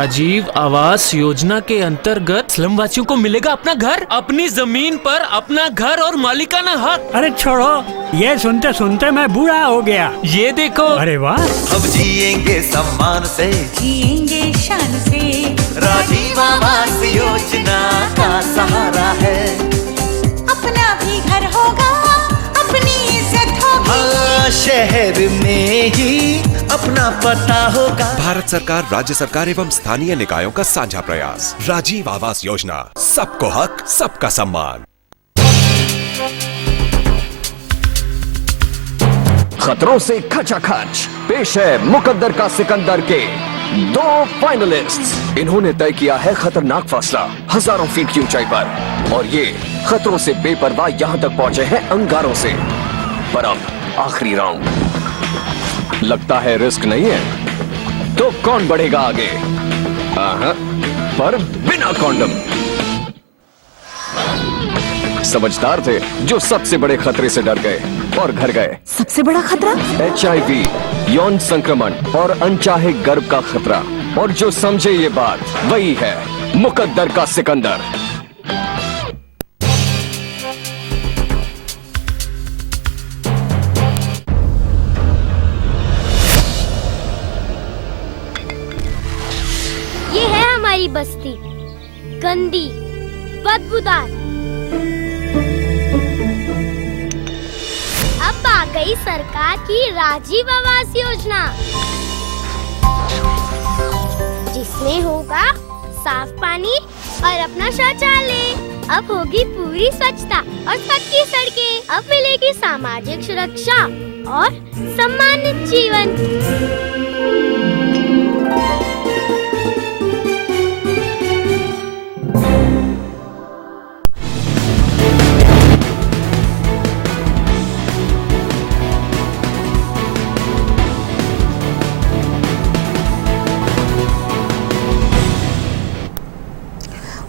राजीव आवास योजना के अंतर्गत स्लम वासियों को मिलेगा अपना घर, अपनी जमीन पर अपना घर और मालिकाना हक। अरे छोड़ो, ये सुनते सुनते मैं बूढ़ा हो गया। ये देखो, अरे वाह, अब जिएंगे सम्मान से, जिएंगे शान से, राजीव आवास योजना का सहारा है। अपना भी घर होगा, अपनी इज्जत होगी, हाँ, शहर में ही अपना पता होगा। भारत सरकार, राज्य सरकार एवं स्थानीय निकायों का साझा प्रयास। राजीव आवास योजना, सबको हक, सबका सम्मान। खतरों से खचाखच पेश है मुकद्दर का सिकंदर के दो फाइनलिस्ट्स। इन्होंने तय किया है खतरनाक फासला हजारों फीट की ऊंचाई पर, और ये खतरों से बेपरवाह यहां तक पहुंचे हैं अंगारों से। पर अब आखिरी राउंड, लगता है रिस्क नहीं है, तो कौन बढ़ेगा आगे? पर बिना कॉन्डम। समझदार थे जो सबसे बड़े खतरे से डर गए और घर गए। सबसे बड़ा खतरा HIV, यौन संक्रमण और अनचाहे गर्भ का खतरा, और जो समझे ये बात वही है मुकद्दर का सिकंदर। ये है हमारी बस्ती, गंदी, बदबूदार। अब आ गई सरकार की राजीव आवास योजना, जिसमें होगा साफ पानी और अपना शौचालय। अब होगी पूरी स्वच्छता और पक्की सड़कें। अब मिलेगी सामाजिक सुरक्षा और सम्मानित जीवन।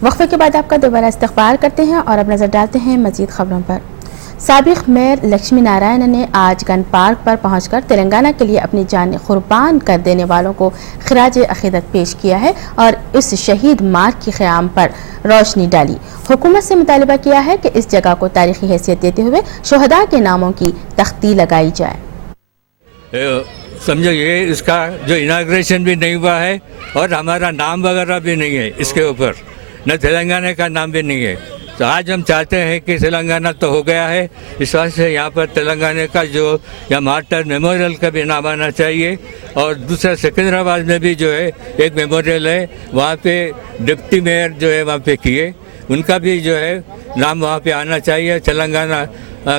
वक्फे के बाद आपका दोबारा इस्तकबाल करते हैं और अब नज़र डालते हैं मज़ीद खबरों पर। साबिक़ मेयर लक्ष्मी नारायण ने आज गन पार्क पर पहुंचकर तेलंगाना के लिए अपनी जान कुर्बान कर देने वालों को खिराज अक़ीदत पेश किया है और इस शहीद मार्ग की क़याम पर रोशनी डाली। हुकूमत से मुतालिबा किया है कि इस जगह को तारीख़ी हैसियत देते हुए शोहदा के नामों की तख्ती लगाई जाए। समझो, ये इसका जो इनाग्रेशन भी नहीं हुआ है और हमारा नाम वगैरह भी नहीं है इसके ऊपर, न तेलंगाना का नाम भी नहीं है। तो आज हम चाहते हैं कि तेलंगाना तो हो गया है, इस वजह से यहाँ पर तेलंगाना का जो या मार्टर मेमोरियल का भी नाम आना चाहिए। और दूसरा सिकंदराबाद में भी जो है एक मेमोरियल है, वहाँ पे डिप्टी मेयर जो है वहाँ पे किए, उनका भी जो है नाम वहाँ पे आना चाहिए। तेलंगाना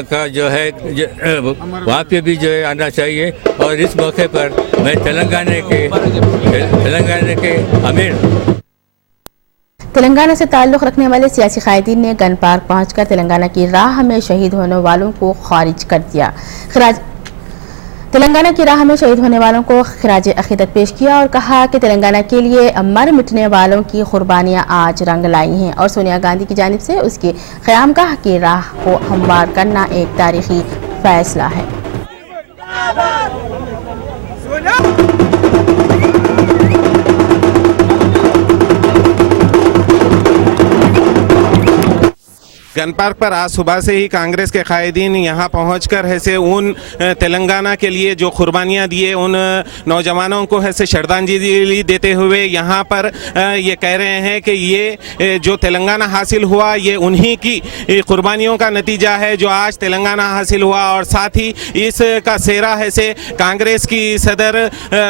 का जो है वहाँ पे भी जो है आना चाहिए। और इस मौके पर मैं तेलंगाना के अमीर तेलंगाना से ताल्लुक़ रखने वाले सियासी कायदीन ने गन पार्क पहुंचकर तेलंगाना की राह में शहीद होने वालों को खारिज कर दिया। तेलंगाना की राह में शहीद होने वालों को खिराज अक़ीदत पेश किया और कहा कि तेलंगाना के लिए मर मिटने वालों की कुर्बानियां आज रंग लाई हैं और सोनिया गांधी की जानिब से उसकी क़यामगाह की राह को हमवार करना एक तारीख़ी फैसला है। गन पार्क पर आज सुबह से ही कांग्रेस के कायदीन यहाँ पहुँचकर ऐसे उन तेलंगाना के लिए जो कुर्बानियाँ दिए उन नौजवानों को ऐसे श्रद्धांजलि देते हुए यहाँ पर ये कह रहे हैं कि ये जो तेलंगाना हासिल हुआ ये उन्हीं की कुर्बानियों का नतीजा है जो आज तेलंगाना हासिल हुआ। और साथ ही इसका सेहरा ऐसे कांग्रेस की सदर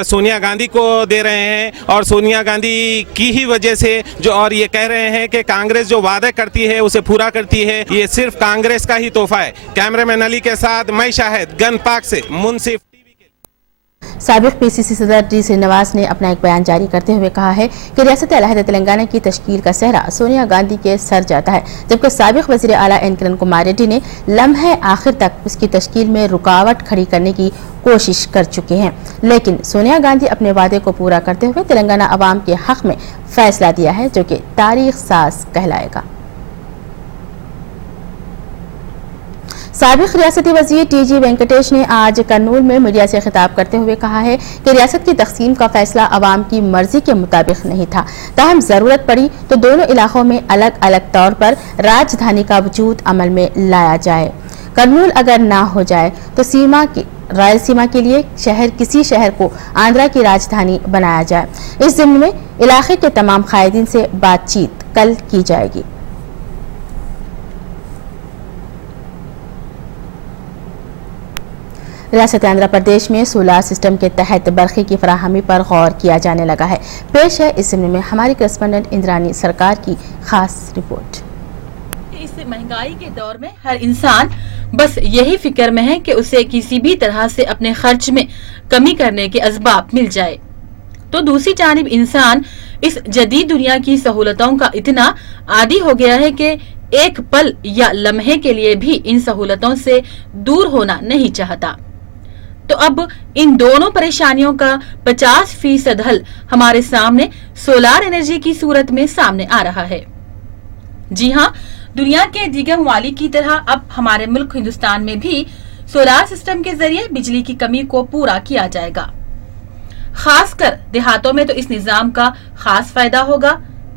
सोनिया गांधी को दे रहे हैं और सोनिया गांधी की ही वजह से जो, और ये कह रहे हैं कि कांग्रेस जो वादा करती है उसे पूरा करती है, ये सिर्फ कांग्रेस का ही तोहफा है। कैमरामैन अली के साथ मैं शाहिद, गन पार्क से मुंसिफ। साबिक़ PCC सदर D श्रीनिवास ने अपना एक बयान जारी करते हुए कहा है कि रियासत अलहदा तेलंगाना की तश्कील का सेहरा सोनिया गांधी के सर जाता है, जबकि साबिक़ वज़ीर आला एन किरण कुमार रेड्डी ने लम्हे आखिर तक उसकी तश्कील में रुकावट खड़ी करने की कोशिश कर चुके हैं। लेकिन सोनिया गांधी अपने वादे को पूरा करते हुए तेलंगाना अवाम के हक़ में फैसला दिया है जो कि तारीख साज कहलाएगा। साबिक रियासती वजीर टीजी वेंकटेश ने आज कर्नूल में मीडिया से खिताब करते हुए कहा है कि रियासत की तकसीम का फैसला अवाम की मर्जी के मुताबिक नहीं था, ताहम ज़रूरत पड़ी तो दोनों इलाकों में अलग अलग तौर पर राजधानी का वजूद अमल में लाया जाए। कर्नूल अगर ना हो जाए तो रायलसीमा के लिए किसी शहर को आंध्रा की राजधानी बनाया जाए। इस ज़िम्न में इलाके के तमाम कायदीन से बातचीत कल की जाएगी। रियासत आंध्र प्रदेश में सोलार सिस्टम के तहत बरक़ी की फराहमी पर गौर किया जाने लगा है। पेश है इस ज़िम्न में हमारी करेस्पोंडेंट इंद्रानी सरकार की खास रिपोर्ट। इस महंगाई के दौर में हर इंसान बस यही फिक्र में है कि उसे किसी भी तरह से अपने खर्च में कमी करने के असबाब मिल जाए, तो दूसरी जानिब इंसान इस जदीद दुनिया की सहूलतों का इतना आदी हो गया है कि एक पल या लम्हे के लिए भी इन सहूलतों से दूर होना नहीं चाहता। तो अब इन दोनों परेशानियों का 50% हल हमारे सामने सोलार एनर्जी की सूरत में सामने आ रहा है। जी हाँ, दुनिया के दीगर ममालिक की तरह अब हमारे मुल्क हिंदुस्तान में भी सोलार सिस्टम के जरिए बिजली की कमी को पूरा किया जाएगा। खासकर देहातों में तो इस निजाम का खास फायदा होगा,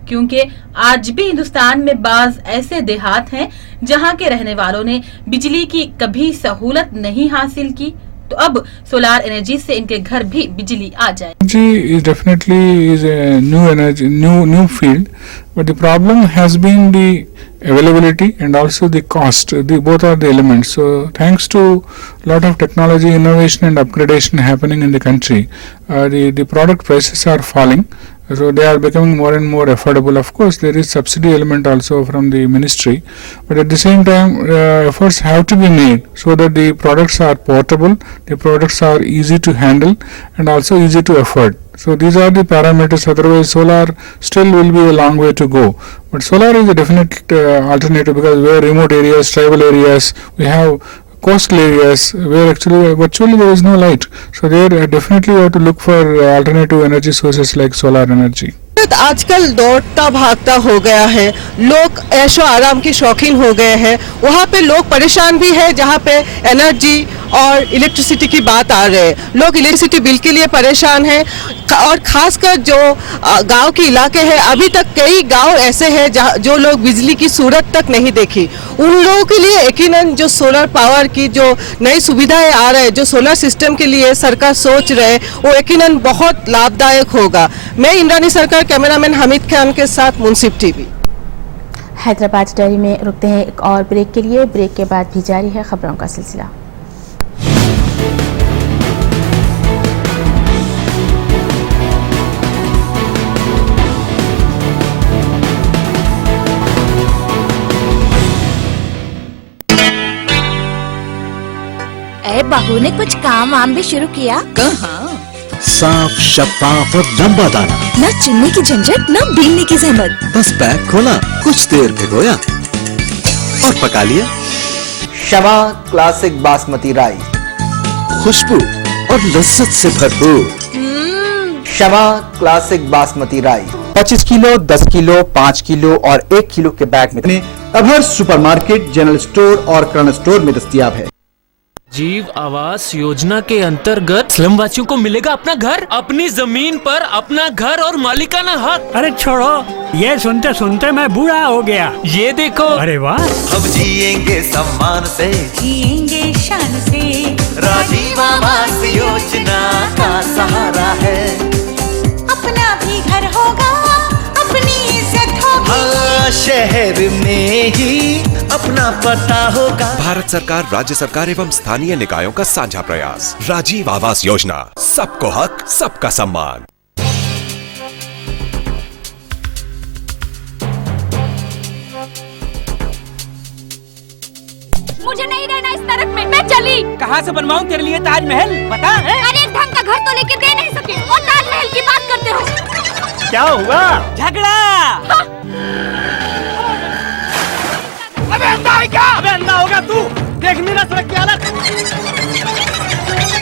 क्योंकि आज भी हिंदुस्तान में बाज ऐसे देहात हैं जहां के रहने वालों ने बिजली की कभी सहूलत नहीं हासिल की, तो अब सोलार एनर्जी से इनके घर भी बिजली आ जाए। Energy is definitely is a new energy, new field, but the problem has been the availability and also the cost. Both are the elements. So thanks to lot of technology innovation and upgradation happening in the country, the product prices are falling. So they are becoming more and more affordable. Of course, there is subsidy element also from the ministry, but at the same time, efforts have to be made so that the products are portable, the products are easy to handle, and also easy to afford. So these are the parameters. Otherwise, solar still will be a long way to go. But solar is a definite alternative, because where remote areas, tribal areas, we have coastal areas where actually virtually there is no light, so there definitely we have to look for alternative energy sources like solar energy. आजकल दौड़ता भागता हो गया है, लोग ऐशो आराम की शौकीन हो गए हैं। वहाँ पे लोग परेशान भी है जहाँ पे एनर्जी और इलेक्ट्रिसिटी की बात आ रही है। लोग इलेक्ट्रिसिटी बिल के लिए परेशान हैं, और खासकर जो गांव के इलाके हैं, अभी तक कई गांव ऐसे हैं जो लोग बिजली की सूरत तक नहीं देखी। उन लोगों के लिए यकीनन जो सोलर पावर की जो नई सुविधाएं आ रहे हैं, जो सोलर सिस्टम के लिए सरकार सोच रहे, वो यकीनन बहुत लाभदायक होगा। मैं इंद्रानी सरकार, कैमरामैन हामिद खान के साथ मुंसिफ टीवी। हैदराबाद डायरी में रुकते हैं एक और ब्रेक के लिए। ब्रेक के बाद भी जारी है खबरों का सिलसिला। बहू ने कुछ काम वाम भी शुरू किया। कहाँ? साफ, शफाफ और लंबा दाना, न चुनने की झंझट, न बीनने की जहमत। बस पैक खोला, कुछ देर भिगोया और पका लिया। शवा क्लासिक बासमती राइस, खुशबू और लज्जत से भरपूर। Shava classic basmati rice 25 kilo, 10 kilo, 5 kilo और 1 किलो के बैग में अब हर सुपरमार्केट, जनरल स्टोर और किराना स्टोर में दस्तयाब है। जीव आवास योजना के अंतर्गत स्लम वासियों को मिलेगा अपना घर, अपनी जमीन पर अपना घर और मालिकाना हक। अरे छोड़ो, ये सुनते सुनते मैं बूढ़ा हो गया। ये देखो, अरे वाह, अब जिएंगे सम्मान से, जिएंगे शान से, राजीव आवास योजना का सहारा है। अपना भी घर होगा, अपनी इज्जत होगी, शहर में ही अपना पता होगा। भारत सरकार, राज्य सरकार एवं स्थानीय निकायों का साझा प्रयास। राजीव आवास योजना, सबको हक, सबका सम्मान। मुझे नहीं रहना इस नरक में, मैं चली। कहाँ से बनवाऊं तेरे लिए ताजमहल, बता है? अरे एक ढंग का घर तो लेके दे नहीं सके और ताजमहल की बात करते हो। क्या हुआ? झगड़ा। हाँ। अबे अंधा है क्या? अबे अंधा होगा तू, देख मेरा सड़क की हालत।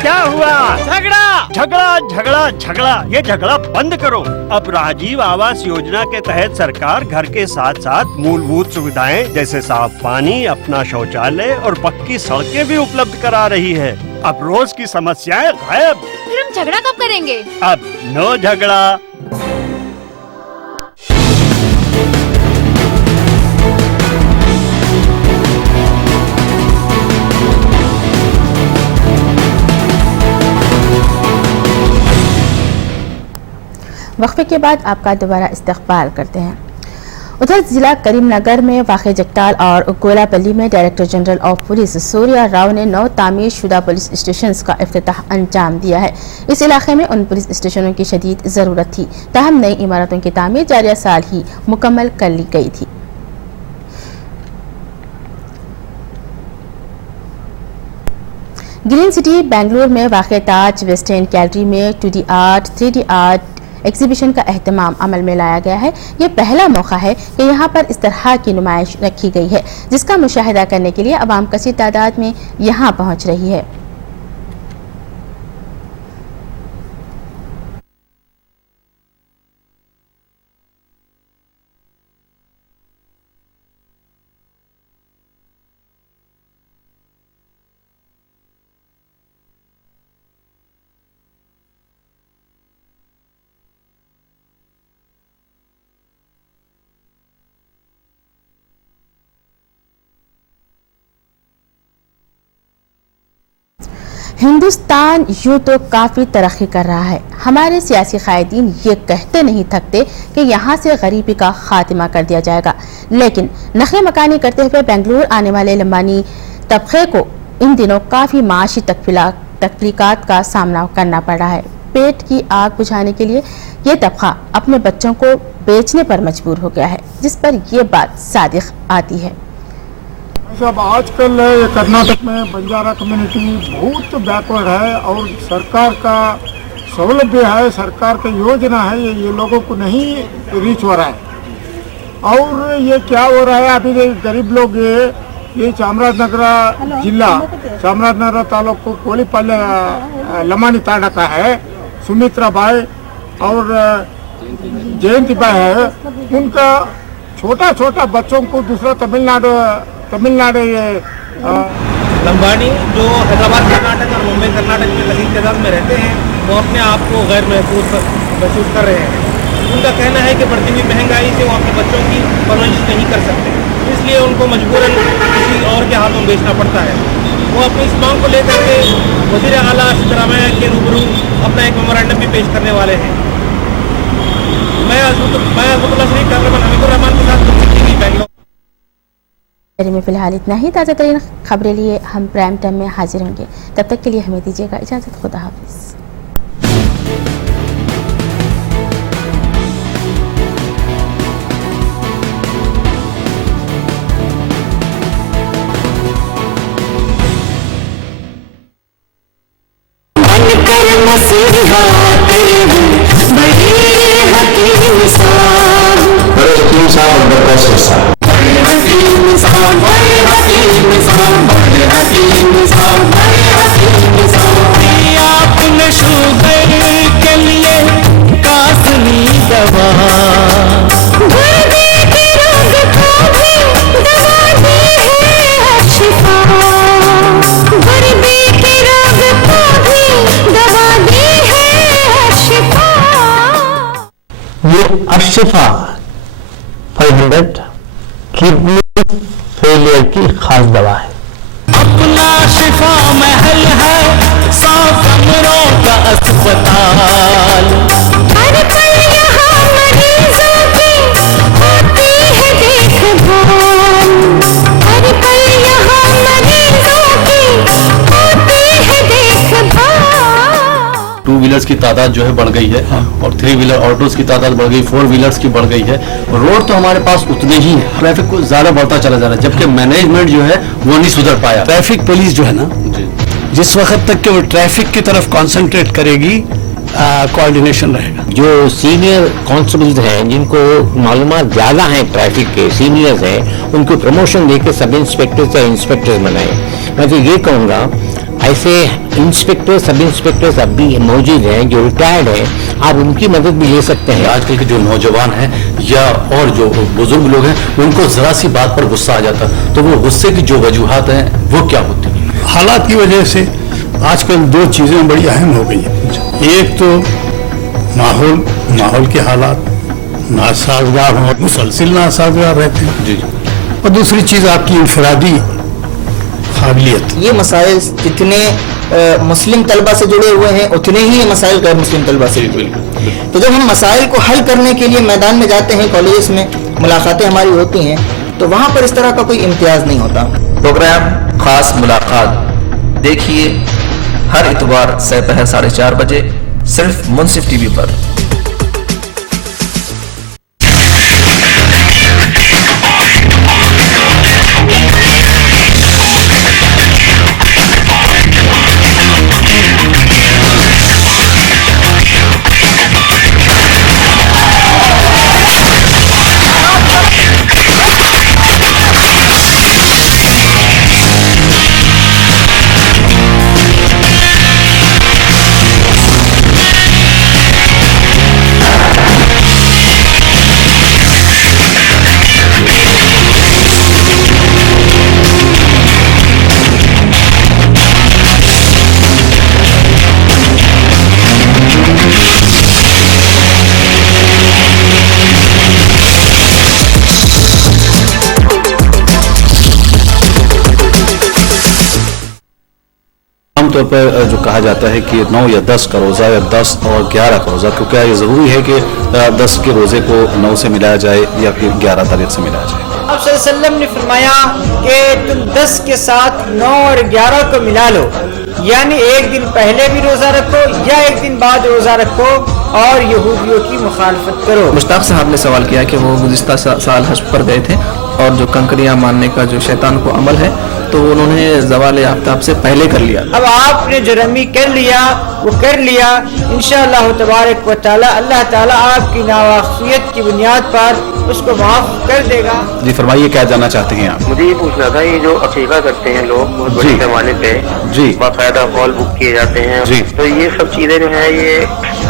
क्या हुआ? झगड़ा झगड़ा झगड़ा झगड़ा, ये झगड़ा बंद करो। अब राजीव आवास योजना के तहत सरकार घर के साथ साथ मूलभूत सुविधाएं जैसे साफ पानी, अपना शौचालय और पक्की सड़कें भी उपलब्ध करा रही है। अब रोज की समस्याएं गायब। फिर हम झगड़ा कब करेंगे? अब नो झगड़ा। वक्फे के बाद आपका दोबारा इस्तकबाल करते हैं। उधर जिला करीमनगर में वाक़ जगताल और कोयलापल्ली में director general of police Surya Rao ने 9 तामीर शुदा पुलिस स्टेशंस का इफ्तिताह अंजाम दिया है। इस इलाके में उन पुलिस स्टेशनों की शदीद ज़रूरत थी, ताहम नई इमारतों की तामीर जारिया साल ही मुकम्मल कर ली गई थी। ग्रीन सिटी बेंगलुरु में वाक़ ताज वेस्ट एंड गैलरी में 2D art 3D art exhibition का एहतमाम अमल में लाया गया है। ये पहला मौका है कि यहाँ पर इस तरह की नुमाइश रखी गई है, जिसका मुशाहिदा करने के लिए अवाम कसी तादाद में यहाँ पहुँच रही है। हिंदुस्तान यूँ तो काफ़ी तरक्की कर रहा है। हमारे सियासी कायदीन ये कहते नहीं थकते कि यहाँ से गरीबी का खात्मा कर दिया जाएगा, लेकिन नखे मकानी करते हुए बेंगलुरु आने वाले लंबानी तबके को इन दिनों काफ़ी माशी तकलीकात का सामना करना पड़ रहा है। पेट की आग बुझाने के लिए ये तबका अपने बच्चों को बेचने पर मजबूर हो गया है, जिस पर यह बात सादिक आती है। सब आजकल ये कर्नाटक में बंजारा कम्युनिटी बहुत बैकवर्ड है और सरकार का सौलभ्य है, सरकार का योजना है, ये लोगों को नहीं रीच हो रहा है। और ये क्या हो रहा है, अभी गरीब लोग ये चामराजनगर जिला चामराजनगर तालुक कोलीपल्ले लमानी तांडा का है सुमित्रा बाई और जयंती बाई है। उनका छोटा छोटा बच्चों को दूसरा तमिलनाडु ये लंबानी जो हैदराबाद कर्नाटक और मुंबई कर्नाटक में कसीर तादाद में रहते हैं, वो अपने आप को गैर महसूस कर रहे हैं। उनका कहना है कि बढ़ती हुई महंगाई से वो अपने बच्चों की परवरिश नहीं कर सकते, इसलिए उनको मजबूरन किसी और के हाथों बेचना पड़ता है। वो अपनी इस मांग को लेकर के वज़ीर आला सिद्धरामैया के रूबरू अपना एक मेमोरेंडम भी पेश करने वाले हैं। मैं अज़मतुल्लाह शरीफ कैमरामैन हमीदुर रहमान के साथ बेंगलुरु में फिलहाल इतना ही। ताज़ा तरीन खबरें लिए हम प्राइम टाइम में हाजिर होंगे, तब तक के लिए हमें दीजिएगा इजाज़त। खुदा हाफिज़। आपने शुगर के लिए कासनी दवा के रोग को भी दवा दी है शिफा, गरीबी के रोग को भी दवा दी है शिफा। ये अशिफा 500 किडनी फेलियर की खास दवा है। अपना शिफा महल है, 100 कमरों का अस्पताल। हर पल यहाँ मरीजों की होती है देखभाल, हर पल यहाँ मरीजों की होती है देखभाल। 2 व्हीलर्स की तादाद जो है बढ़ गई है और 3 व्हीलर ऑटोज की तादाद बढ़ गई, 4 व्हीलर्स की बढ़ गई है। रोड तो हमारे पास उतने ही है, ट्रैफिक को ज्यादा बढ़ता चला जा रहा है, जबकि मैनेजमेंट जो है वो नहीं सुधर पाया। ट्रैफिक पुलिस जो है ना, जिस वक्त तक कि वो ट्रैफिक की तरफ कंसंट्रेट करेगी, कोऑर्डिनेशन रहेगा। जो सीनियर कांस्टेबल्स हैं, जिनको मालूमात ज़्यादा हैं ट्रैफिक के, सीनियर्स हैं, उनको प्रमोशन देकर सब इंस्पेक्टर से इंस्पेक्टर बनाए। मैं तो ये कहूँगा ऐसे इंस्पेक्टर सब इंस्पेक्टर्स अब भी मौजूद हैं जो रिटायर्ड हैं, आप उनकी मदद भी ले सकते हैं। आजकल के जो नौजवान हैं या और जो बुजुर्ग लोग हैं उनको जरा सी बात पर गुस्सा आ जाता, तो वो गुस्से की जो वजूहात हैं वो क्या होती हैं? हालात की वजह से आजकल दो चीज़ें बड़ी अहम हो गई हैं। एक तो माहौल के हालात नासाजगार हों, मुसलसिल नासाजगार रहते हैं जी, और दूसरी चीज़ आपकी इनफरादी काबिलियत। ये मसाइल जितने मुस्लिम तलबा से जुड़े हुए हैं उतने ही ये मसाइल गैर मुस्लिम तलबा से जुड़े हुए हैं। तो जब हम मसाइल को हल करने के लिए मैदान में जाते हैं, कॉलेज में मुलाकातें हमारी होती हैं, तो वहाँ पर इस तरह का कोई इम्तियाज़ नहीं होता। प्रोग्राम खास मुलाकात देखिए हर इतवार दोपहर 4:30 बजे सिर्फ मुंसिफ टीवी पर। तौर पर जो कहा जाता है कि 9 या 10 का रोज़ा या 10 और 11 का रोज़ा, तो क्या ये ज़रूरी है कि 10 के रोज़े को 9 से मिलाया जाए या फिर 11 तारीख से मिलाया जाए? आप सल्लल्लाहु अलैहि वसल्लम ने फरमाया कि तुम 10 के साथ 9 और 11 को मिला लो, यानी एक दिन पहले भी रोज़ा रखो या एक दिन बाद रोज़ा रखो और यहूदियों की मुखालफत करो। मुश्ताक साहब ने सवाल किया कि वो गुज़िश्ता साल हज पर गए थे और जो कंकरियां मारने का जो शैतान को अमल है तो उन्होंने ज़वाल आफ्ताब से पहले कर लिया। अब आपने जो रमी कर लिया वो कर लिया, इंशाअल्लाह तबारक व तआला अल्लाह ताला आपकी नावाक़ियत की बुनियाद पर उसको माफ कर देगा। जी फरमाइए, क्या जानना चाहते हैं आप? मुझे ये पूछना था, ये जो अकीका करते हैं लोग बहुत बड़े पैमाने पे जी बाकायदा हॉल बुक किए जाते हैं जी, तो ये सब चीजें जो है ये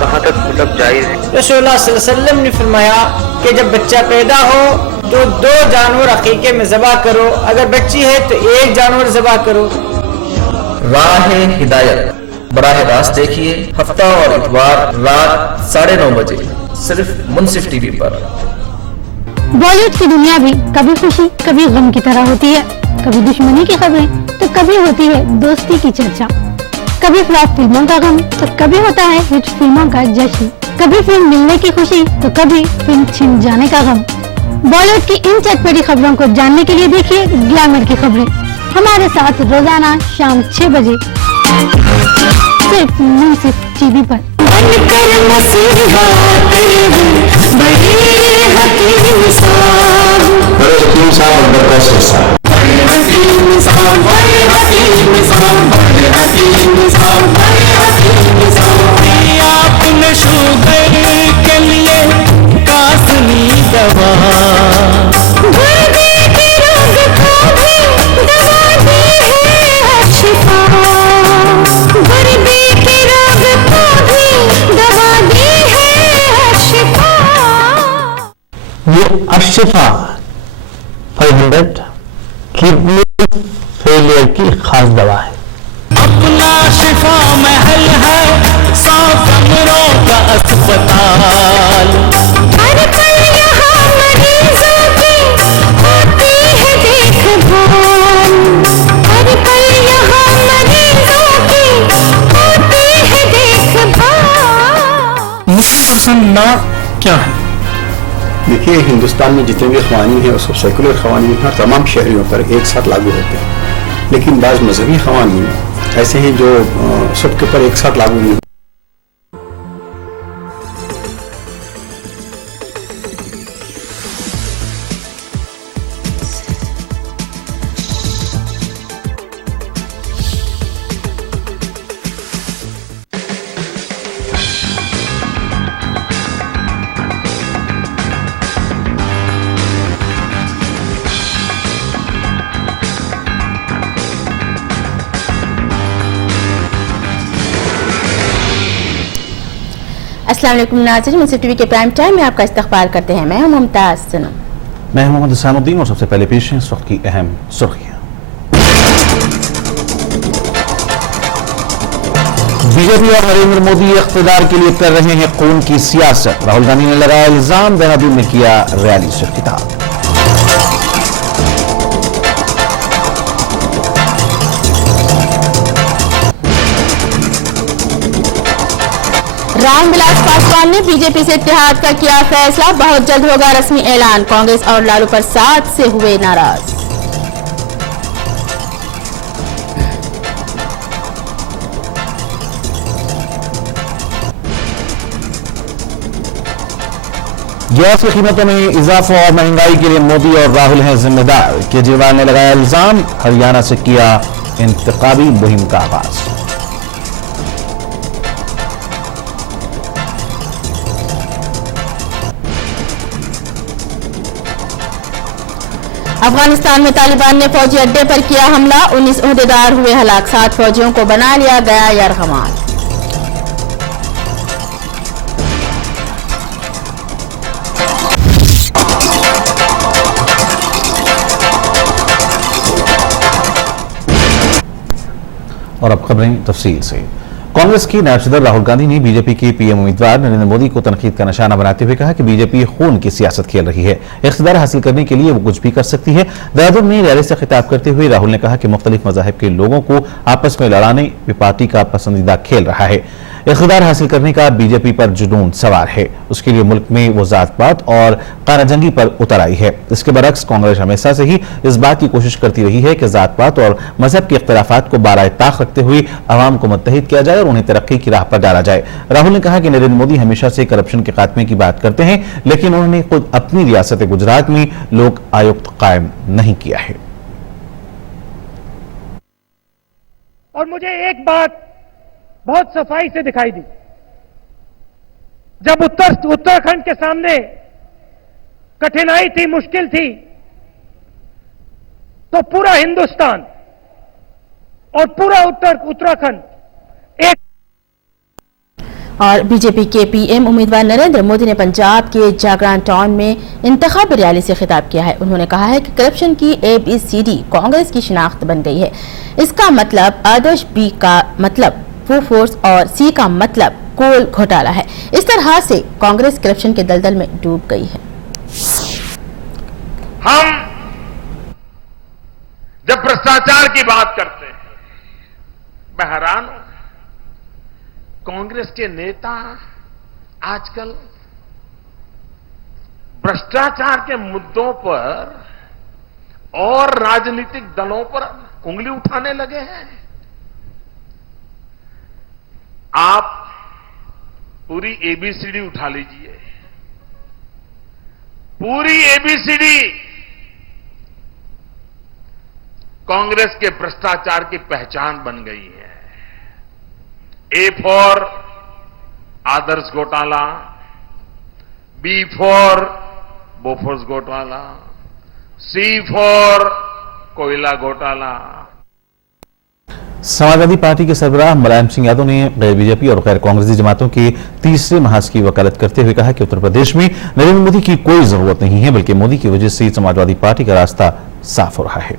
कहाँ तक मतलब जायज है? रसूलुल्लाह सल्लल्लाहु अलैहि वसल्लम ने फरमाया कि जब बच्चा पैदा हो तो 2 जानवर अकीके में ज़बह करो, अगर बच्ची है तो 1 जानवर ज़बह करो। राह हिदायत बराह रास्त देखिए हफ्ता और इतवार रात 9:30 बजे सिर्फ मुंसिफ टीवी पर। बॉलीवुड की दुनिया भी कभी खुशी कभी गम की तरह होती है, कभी दुश्मनी की खबरें तो कभी होती है दोस्ती की चर्चा, कभी फ्लॉप फिल्मों का गम तो कभी होता है हिट फिल्मों का जश्न, कभी फिल्म मिलने की खुशी तो कभी फिल्म छिन जाने का गम। बॉलीवुड की इन चटपटी खबरों को जानने के लिए देखिए ग्लैमर की खबरें हमारे साथ रोजाना शाम 6 बजे सिर्फ मुंसिफ टीवी पर। ये अशिफा 500 किडनी फेलियर की खास दवा है। अपना शिफा महल है 100 कमरों का अस्पताल, हर पल यहाँ मरीजों की होती है देखभाल, हर पल यहाँ मरीजों की होती है देखभाल। मुस्लिम पर्सन लॉ क्या है? देखिए, हिंदुस्तान में जितने भी क़वानीन हैं वो सब सेकुलर क़वानीन हैं और तमाम शहरियों पर एक साथ लागू होते हैं, लेकिन बाज़ मजहबी क़वानीन ऐसे हैं जो सबके ऊपर एक साथ लागू नहीं होते। अस्सलाम वालेकुम नाज़रीन, मिस्र टीवी के प्राइम टाइम में आपका इस्तकबाल करते हैं। मैं हूं मुमताज सनम। मैं मोहम्मद हसानुद्दीन और सबसे पहले पेश है इस वक्त की अहम सुर्खियां। बीजेपी और नरेंद्र मोदी इख्तिदार के लिए कर रहे हैं खून की सियासत। राहुल गांधी ने लगाया इल्जाम, देहरादून में किया रैली से खिताब। रामविलास पासवान ने बीजेपी से इत्तेहाद का किया फैसला, बहुत जल्द होगा रस्मी ऐलान। कांग्रेस और लालू प्रसाद से हुए नाराज। गैस की कीमतों में इजाफा और महंगाई के लिए मोदी और राहुल हैं जिम्मेदार। केजरीवाल ने लगाया इल्जाम, हरियाणा से किया इंतखाबी मुहिम का आगाज। अफगानिस्तान में तालिबान ने फौजी अड्डे पर किया हमला, 19 ओहदेदार हुए हलाक, 7 फौजियों को बना लिया गया यरगमाल। और अब खबरें तफसील से। कांग्रेस की नायब सदर राहुल गांधी ने बीजेपी के पीएम उम्मीदवार नरेंद्र मोदी को तनकीद का निशाना बनाते हुए कहा कि बीजेपी खून की सियासत खेल रही है, इख्तिदार हासिल करने के लिए वो कुछ भी कर सकती है। देहरादून में रैली से खिताब करते हुए राहुल ने कहा कि मुख्तलिफ मज़ाहिब के लोगों को आपस में लड़ाने पार्टी का पसंदीदा खेल रहा है। इख्तिदार हासिल करने का बीजेपी पर जुनून सवार है, उसके लिए मुल्क में वो जात पात और कानाजंगी पर उतर आई है। इसके बरक्स कांग्रेस हमेशा से ही इस बात की कोशिश करती रही है कि जात पात और मजहब के इख्तिलाफात को बाराए ताक रखते हुए अवाम को मुत्तहिद किया जाए और उन्हें तरक्की की राह पर डाला जाए। राहुल ने कहा कि नरेंद्र मोदी हमेशा से करप्शन के खात्मे की बात करते हैं, लेकिन उन्होंने खुद अपनी रियासत गुजरात में लोक आयुक्त कायम नहीं किया है। और मुझे एक बात बहुत सफाई से दिखाई दी, जब उत्तराखंड के सामने कठिनाई थी, मुश्किल थी, तो पूरा हिंदुस्तान और पूरा उत्तराखंड एक। और बीजेपी के पीएम उम्मीदवार नरेंद्र मोदी ने पंजाब के जागरण टाउन में इंतखाबी रैली से खिताब किया है। उन्होंने कहा है कि करप्शन की ABCD कांग्रेस की शिनाख्त बन गई है। इसका मतलब आदर्श, B का मतलब फुल फोर्स और C का मतलब कोल घोटाला है। इस तरह से कांग्रेस करप्शन के दलदल में डूब गई है। हम जब भ्रष्टाचार की बात करते हैं, मैं हैरान हूं, कांग्रेस के नेता आजकल भ्रष्टाचार के मुद्दों पर और राजनीतिक दलों पर उंगली उठाने लगे हैं। आप पूरी ABCD उठा लीजिए, पूरी ABCD कांग्रेस के भ्रष्टाचार की पहचान बन गई है। A फॉर आदर्श घोटाला, B फॉर बोफोर्स घोटाला, C फॉर कोयला घोटाला। समाजवादी पार्टी के सरबराह मुलायम सिंह यादव ने गैर बीजेपी और गैर कांग्रेसी जमातों के तीसरे महाज की वकालत करते हुए कहा कि उत्तर प्रदेश में नरेंद्र मोदी की कोई जरूरत नहीं है, बल्कि मोदी की वजह से समाजवादी पार्टी का रास्ता साफ हो रहा है।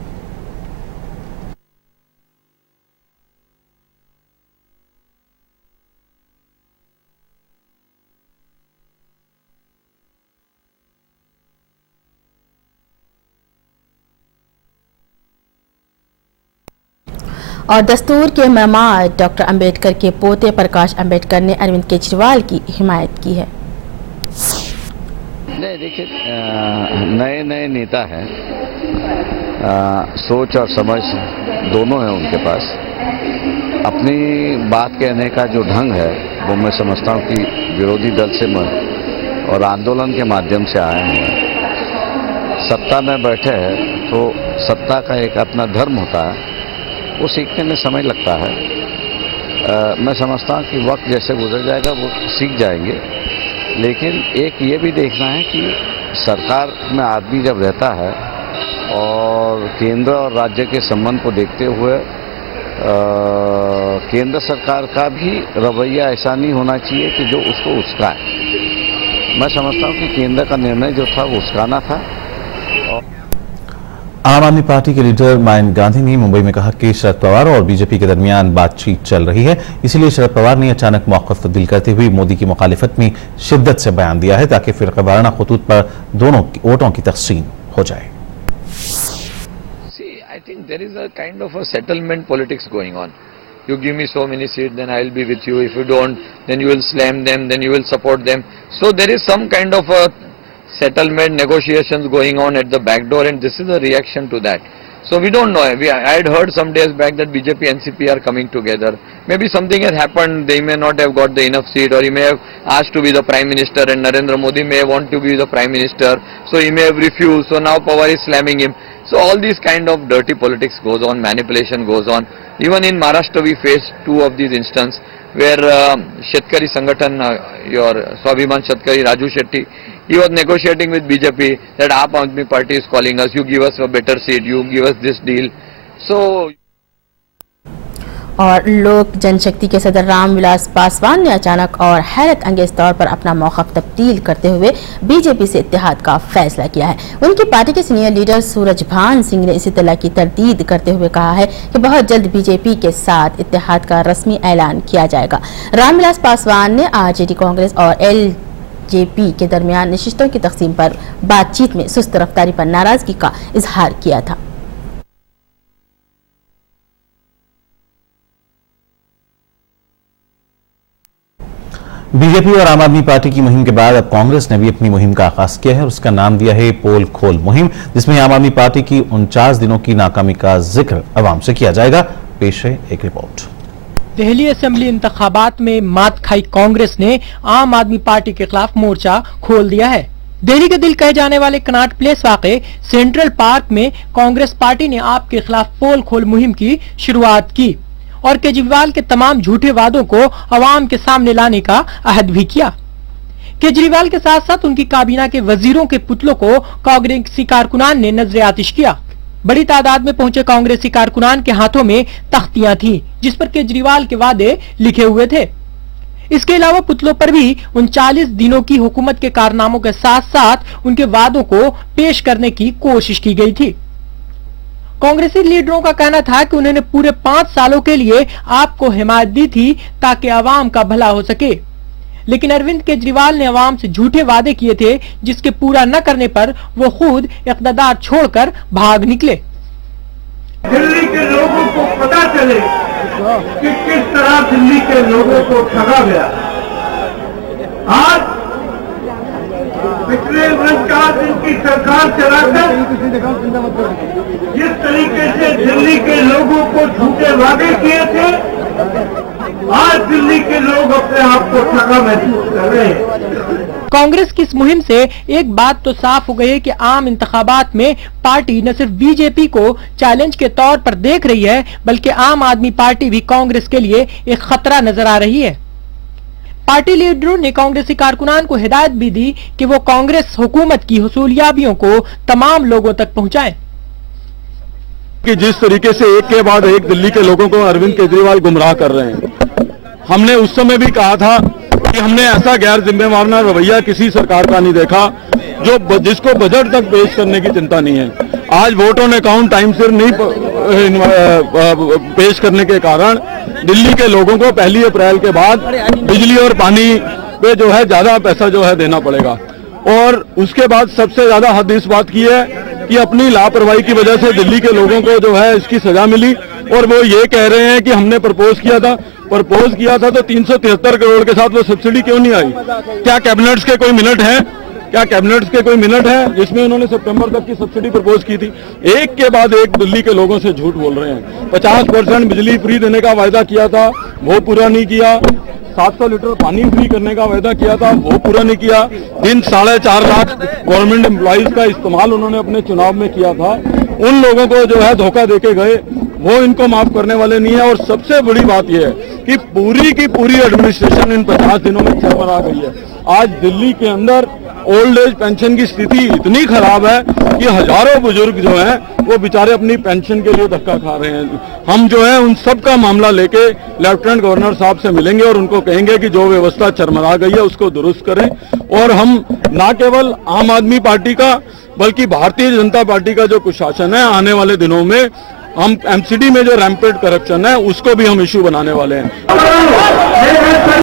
और दस्तूर के मेहमान डॉक्टर अंबेडकर के पोते प्रकाश अंबेडकर ने अरविंद केजरीवाल की हिमायत की है। नहीं, देखिए, नए नए नेता हैं, सोच और समझ दोनों है उनके पास। अपनी बात कहने का जो ढंग है वो मैं समझता हूँ कि विरोधी दल से और आंदोलन के माध्यम से आए हैं। सत्ता में बैठे हैं तो सत्ता का एक अपना धर्म होता है, वो सीखने में समय लगता है। मैं समझता हूँ कि वक्त जैसे गुजर जाएगा वो सीख जाएंगे, लेकिन एक ये भी देखना है कि सरकार में आदमी जब रहता है और केंद्र और राज्य के संबंध को देखते हुए केंद्र सरकार का भी रवैया ऐसा नहीं होना चाहिए कि जो उसको उस्काए। मैं समझता हूं कि केंद्र का निर्णय जो था वो उस्काना था। आम आदमी पार्टी के लीडर मायन गांधी ने मुंबई में कहा कि शरद पवार और बीजेपी के दरमियान बातचीत चल रही है, इसीलिए शरद पवार ने अचानक मौक़िफ़ तब्दील करते हुए मोदी की मुखालिफत में शिद्दत से बयान दिया है ताकि फ़िरक़ेवाराना ख़ुतूत पर दोनों वोटों की तक़सीम हो जाए। I think there is a kind of a settlement politics going on. You give me so many seats, then I will be with you. If you don't, then you will slam them, then you will support them. So there is some kind of a settlement negotiations going on at the back door, and this is a reaction to that. So we don't know. I had heard some days back that BJP and NCP are coming together. Maybe something has happened. They may not have got the enough seat, or he may have asked to be the Prime Minister, and Narendra Modi may want to be the Prime Minister. So he may have refused. So now Pawar is slamming him. So all these kind of dirty politics goes on, manipulation goes on. Even in Maharashtra we faced two of these instances where Shetkari Sangathan, your Swabhiman Shetkari, Raju Shetty, he was negotiating with BJP that Aap Aadmi Party is calling us, you give us a better seat, you give us this deal. So और लोक जनशक्ति के सदर रामविलास पासवान ने अचानक और हैरत अंगेज तौर पर अपना मौक़िफ़ तब्दील करते हुए बीजेपी से इत्तेहाद का फैसला किया है। उनकी पार्टी के सीनियर लीडर सूरजभान सिंह ने इसी तरह की तरदीद करते हुए कहा है कि बहुत जल्द बीजेपी के साथ इत्तेहाद का रस्मी ऐलान किया जाएगा। रामविलास पासवान ने आरजेडी, कांग्रेस और एलजेपी के दरमियान नशिस्तों की तक़सीम पर बातचीत में सुस्त रफ्तारी पर नाराजगी का इजहार किया था। बीजेपी और आम आदमी पार्टी की मुहिम के बाद अब कांग्रेस ने भी अपनी मुहिम का आगाज किया है और उसका नाम दिया है पोल खोल मुहिम, जिसमें आम आदमी पार्टी की 49 दिनों की नाकामी का जिक्र अवाम से किया जाएगा। पेश है एक रिपोर्ट। दिल्ली असेंबली इंतखाबात में मात खाई कांग्रेस ने आम आदमी पार्टी के खिलाफ मोर्चा खोल दिया है। दिल्ली के दिल कहे जाने वाले कनॉट प्लेस वाक़े सेंट्रल पार्क में कांग्रेस पार्टी ने आप के खिलाफ पोल खोल मुहिम की शुरुआत की और केजरीवाल के तमाम झूठे वादों को अवाम के सामने लाने का अहद भी किया। केजरीवाल के साथ साथ उनकी काबीना के वजीरों के पुतलों को कांग्रेसी कारकुनान ने नजर आतिश किया। बड़ी तादाद में पहुंचे कांग्रेसी कारकुनान के हाथों में तख्तियां थीं जिस पर केजरीवाल के वादे लिखे हुए थे। इसके अलावा पुतलों पर भी 39 दिनों की हुकूमत के कारनामों के साथ साथ उनके वादों को पेश करने की कोशिश की गई थी। कांग्रेसी लीडरों का कहना था कि उन्होंने पूरे 5 सालों के लिए आपको हिमायत दी थी ताकि आवाम का भला हो सके, लेकिन अरविंद केजरीवाल ने आवाम से झूठे वादे किए थे जिसके पूरा न करने पर वो खुद इक़्तिदार छोड़कर भाग निकले। दिल्ली के लोगों को पता चले कि किस तरह दिल्ली के लोगों को ठगा गया। आज पिछले वर्ष का जिनकी सरकार चलाकर जिस तरीके से दिल्ली के लोगों को झूठे वादे किए थे, आज दिल्ली के लोग अपने आप को ठगा महसूस कर रहे हैं। कांग्रेस की इस मुहिम से एक बात तो साफ हो गई है कि आम इंतखाबात में पार्टी न सिर्फ बीजेपी को चैलेंज के तौर पर देख रही है बल्कि आम आदमी पार्टी भी कांग्रेस के लिए एक खतरा नजर आ रही है। पार्टी लीडरों ने कांग्रेसी कारकुनान को हिदायत भी दी कि वो कांग्रेस हुकूमत की हुसूलियाबियों को तमाम लोगों तक पहुंचाएं। कि जिस तरीके से एक के बाद एक दिल्ली के लोगों को अरविंद केजरीवाल गुमराह कर रहे हैं, हमने उस समय भी कहा था कि हमने ऐसा गैर जिम्मेवाराना रवैया किसी सरकार का नहीं देखा जो जिसको बजट तक पेश करने की चिंता नहीं है। आज वोट ऑन अकाउंट टाइम से नहीं पेश करने के कारण दिल्ली के लोगों को 1 अप्रैल के बाद बिजली और पानी पे जो है ज्यादा पैसा जो है देना पड़ेगा। और उसके बाद सबसे ज्यादा हद इस बात की है कि अपनी लापरवाही की वजह से दिल्ली के लोगों को जो है इसकी सजा मिली और वो ये कह रहे हैं कि हमने प्रपोज किया था तो 373 करोड़ के साथ वो सब्सिडी क्यों नहीं आई? क्या कैबिनेट्स के कोई मिनट है जिसमें उन्होंने सितंबर तक की सब्सिडी प्रपोज की थी? एक के बाद एक दिल्ली के लोगों से झूठ बोल रहे हैं। 50% बिजली फ्री देने का वायदा किया था, वो पूरा नहीं किया। 700 लीटर पानी फ्री करने का वायदा किया था, वो पूरा नहीं किया। इन 4.5 लाख गवर्नमेंट एम्प्लॉइज का इस्तेमाल उन्होंने अपने चुनाव में किया था। उन लोगों को जो है धोखा देके गए, वो इनको माफ करने वाले नहीं है। और सबसे बड़ी बात यह है कि पूरी की पूरी एडमिनिस्ट्रेशन इन 50 दिनों में चरमरा गई है। आज दिल्ली के अंदर ओल्ड एज पेंशन की स्थिति इतनी खराब है कि हजारों बुजुर्ग जो हैं वो बेचारे अपनी पेंशन के लिए धक्का खा रहे हैं। हम जो है उन सब का मामला लेके लेफ्टिनेंट गवर्नर साहब से मिलेंगे और उनको कहेंगे कि जो व्यवस्था चरमरा गई है उसको दुरुस्त करें। और हम ना केवल आम आदमी पार्टी का बल्कि भारतीय जनता पार्टी का जो कुशासन है, आने वाले दिनों में हम एमसीडी में जो रैम्पेड करप्शन है उसको भी हम इशू बनाने वाले हैं।